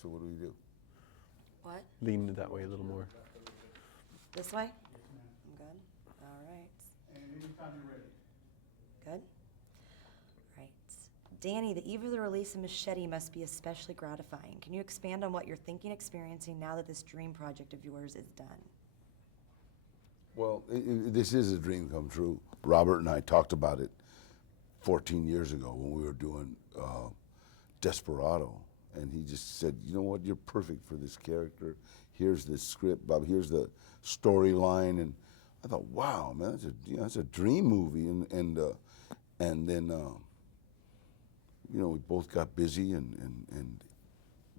So what do we do? What? Lean that way a little more. This way? Yes, ma'am. I'm good. All right. And anytime you're ready. Good. Right. Danny, the eve of the release of Machete must be especially gratifying. Can you expand on what you're thinking, experiencing now that this dream project of yours is done? Well, this is a dream come true. Robert and I talked about it 14 years ago when we were doing Desperado. And he just said, you know what, you're perfect for this character. Here's the script, Bob, here's the storyline. And I thought, wow, man, that's a dream movie. And then, you know, we both got busy and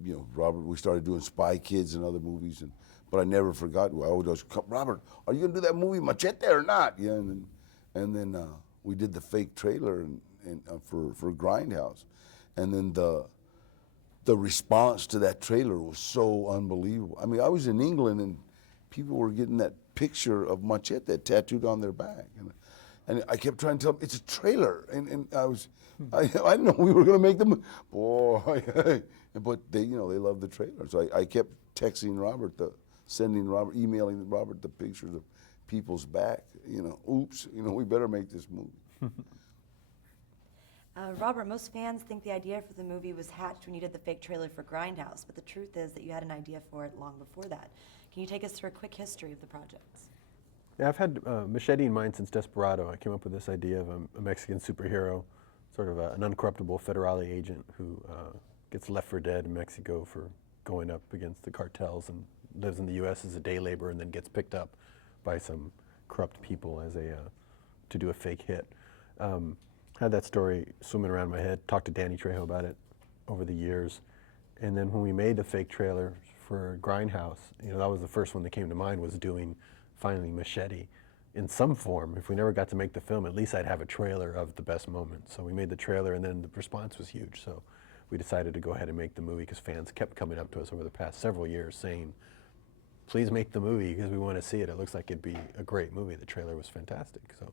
you know, Robert, we started doing Spy Kids and other movies. But I never forgot, I always go, Robert, are you gonna do that movie Machete or not? Yeah, and then we did the fake trailer for Grindhouse. And then the response to that trailer was so unbelievable. I mean, I was in England and people were getting that picture of Machete tattooed on their back. And I kept trying to tell them, it's a trailer. And I didn't know we were gonna make them, boy. But they, you know, they love the trailer. So I kept texting Robert, emailing Robert the pictures of people's back. You know, oops, you know, we better make this movie. Robert, most fans think the idea for the movie was hatched when you did the fake trailer for Grindhouse, but the truth is that you had an idea for it long before that. Can you take us through a quick history of the projects? Yeah, I've had Machete in mind since Desperado. I came up with this idea of a Mexican superhero, sort of an uncorruptible federale agent who gets left for dead in Mexico for going up against the cartels and lives in the U.S. as a day laborer and then gets picked up by some corrupt people as to do a fake hit. Had that story swimming around my head, talked to Danny Trejo about it over the years. And then when we made the fake trailer for Grindhouse, you know, that was the first one that came to mind, was doing finally Machete in some form. If we never got to make the film, at least I'd have a trailer of the best moments. So we made the trailer and then the response was huge. So we decided to go ahead and make the movie because fans kept coming up to us over the past several years saying, please make the movie because we want to see it. It looks like it'd be a great movie. The trailer was fantastic. So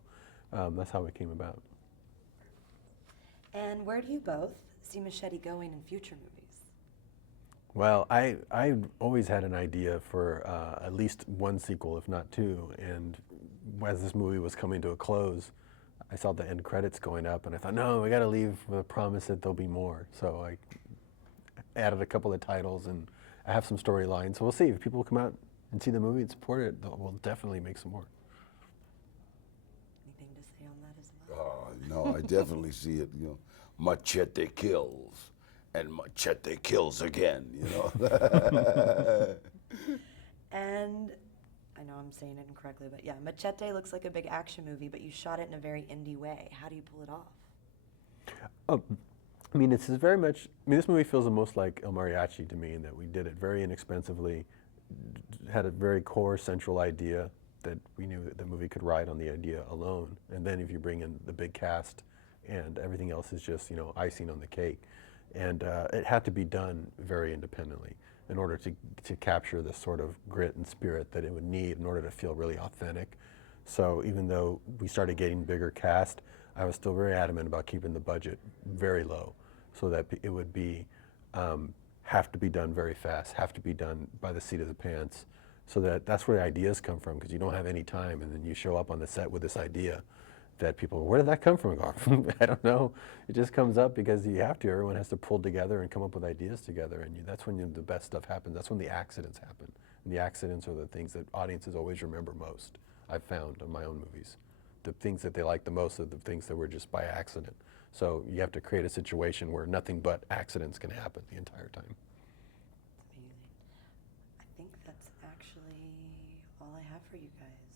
that's how it came about. And where do you both see Machete going in future movies? Well, I always had an idea for at least one sequel, if not two. And as this movie was coming to a close, I saw the end credits going up, and I thought, no, we got to leave with a promise that there'll be more. So I added a couple of titles, and I have some storylines. So we'll see if people come out and see the movie and support it. We'll definitely make some more. Anything to say on that as well? No, I definitely see it. You know, Machete kills, and Machete kills again. You know. And I know I'm saying it incorrectly, but yeah, Machete looks like a big action movie, but you shot it in a very indie way. How do you pull it off? I mean, it's very much, I mean, this movie feels the most like El Mariachi to me in that we did it very inexpensively, had a very core central idea that we knew that the movie could ride on the idea alone. And then if you bring in the big cast and everything else is just, you know, icing on the cake. And it had to be done very independently in order to capture the sort of grit and spirit that it would need in order to feel really authentic. So even though we started getting bigger cast, I was still very adamant about keeping the budget very low so that it would be, have to be done very fast, have to be done by the seat of the pants. So that's where ideas come from, because you don't have any time and then you show up on the set with this idea that people, where did that come from? I don't know. It just comes up because you have to. Everyone has to pull together and come up with ideas together, and that's when the best stuff happens. That's when the accidents happen. And the accidents are the things that audiences always remember most, I've found in my own movies. The things that they like the most are the things that were just by accident. So you have to create a situation where nothing but accidents can happen the entire time. It's amazing. I think that's actually all I have for you guys.